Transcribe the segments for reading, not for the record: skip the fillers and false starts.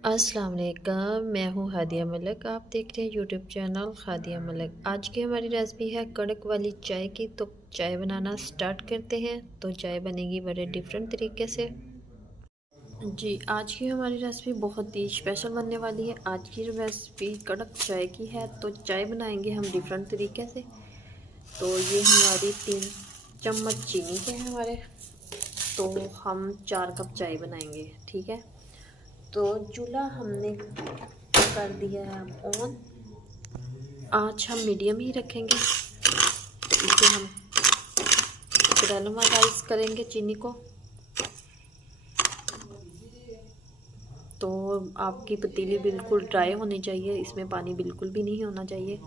अस्सलाम वालेकुम, मैं हूँ हादिया मलिक। आप देख रहे हैं यूट्यूब चैनल हादिया मलिक। आज की हमारी रेसिपी है कड़क वाली चाय की। तो चाय बनाना स्टार्ट करते हैं। तो चाय बनेगी बड़े डिफरेंट तरीके से। जी, आज की हमारी रेसिपी बहुत ही स्पेशल बनने वाली है। आज की रेसिपी कड़क चाय की है। तो चाय बनाएंगे हम डिफरेंट तरीके से। तो ये हमारी 3 चम्मच चीनी के हैं हमारे। तो हम 4 कप चाय बनाएंगे, ठीक है। तो चूल्हा हमने कर दिया है ऑन। आँच हम मीडियम ही रखेंगे। इसे हम कैरामलाइज करेंगे चीनी को। तो आपकी पतीली बिल्कुल ड्राई होनी चाहिए, इसमें पानी बिल्कुल भी नहीं होना चाहिए।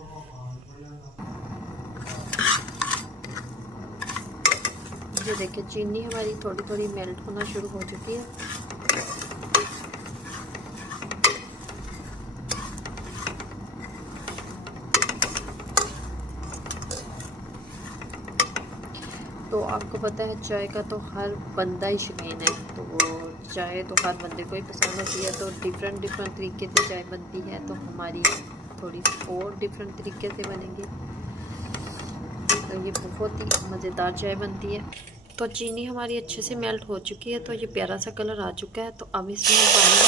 ये देखिए चीनी हमारी थोड़ी थोड़ी मेल्ट होना शुरू हो चुकी है। तो आपको पता है चाय का तो हर बंदा ही शौकीन है। तो चाय तो हर बंदे को ही पसंद होती है। तो डिफरेंट डिफरेंट तरीके से चाय बनती है। तो हमारी थोड़ी और डिफरेंट तरीके से बनेंगी। तो ये बहुत ही मज़ेदार चाय बनती है। तो चीनी हमारी अच्छे से मेल्ट हो चुकी है। तो ये प्यारा सा कलर आ चुका है। तो अब इसमें हम पानी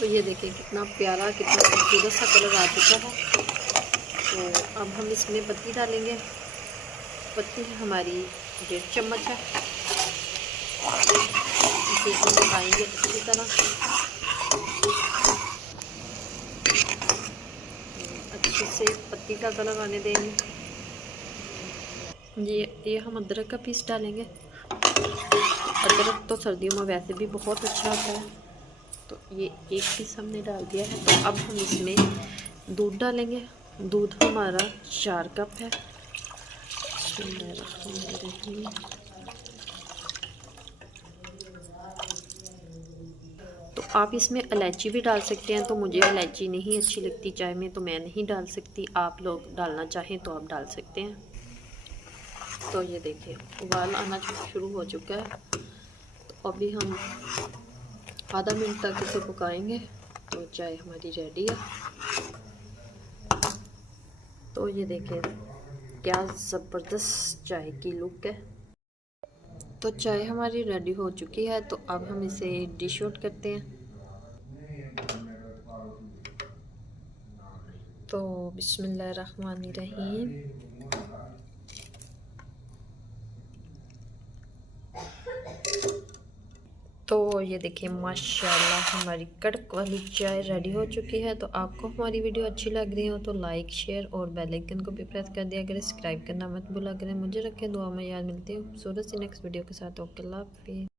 तो ये देखिए कितना प्यारा कितना खूबसूरत सा कलर आ चुका है। तो अब हम इसमें पत्ती डालेंगे। पत्ती हमारी 1.5 चम्मच है। इसे हम पकाएंगे अच्छी तरह। अच्छे से पत्ती का कलर आने देंगे। ये हम अदरक का पीस डालेंगे। अदरक तो सर्दियों में वैसे भी बहुत अच्छा होता है। तो ये एक पीस हमने डाल दिया है। तो अब हम इसमें दूध डालेंगे। दूध हमारा 4 कप है। तो आप इसमें इलायची भी डाल सकते हैं। तो मुझे इलायची नहीं अच्छी लगती चाय में, तो मैं नहीं डाल सकती। आप लोग डालना चाहें तो आप डाल सकते हैं। तो ये देखिए उबाल आना शुरू हो चुका है। तो अभी हम आधा मिनट तक इसे पकाएंगे। तो चाय हमारी रेडी है। तो ये देखिए क्या ज़बरदस्त चाय की लुक है। तो चाय हमारी रेडी हो चुकी है। तो अब हम इसे डिश आउट करते हैं। तो बिस्मिल्लाहिर्रहमानिर्रहीम। तो ये देखिए माशाल्लाह हमारी कड़क वाली चाय रेडी हो चुकी है। तो आपको हमारी वीडियो अच्छी लग रही हो तो लाइक शेयर और बेल आइकन को भी प्रेस कर दिया करें। सब्सक्राइब करना मत भूला करें। मुझे रखें दुआ में याद। मिलती है खूबसूरत सी नेक्स्ट वीडियो के साथ। ओके अल्लाह हाफिज़।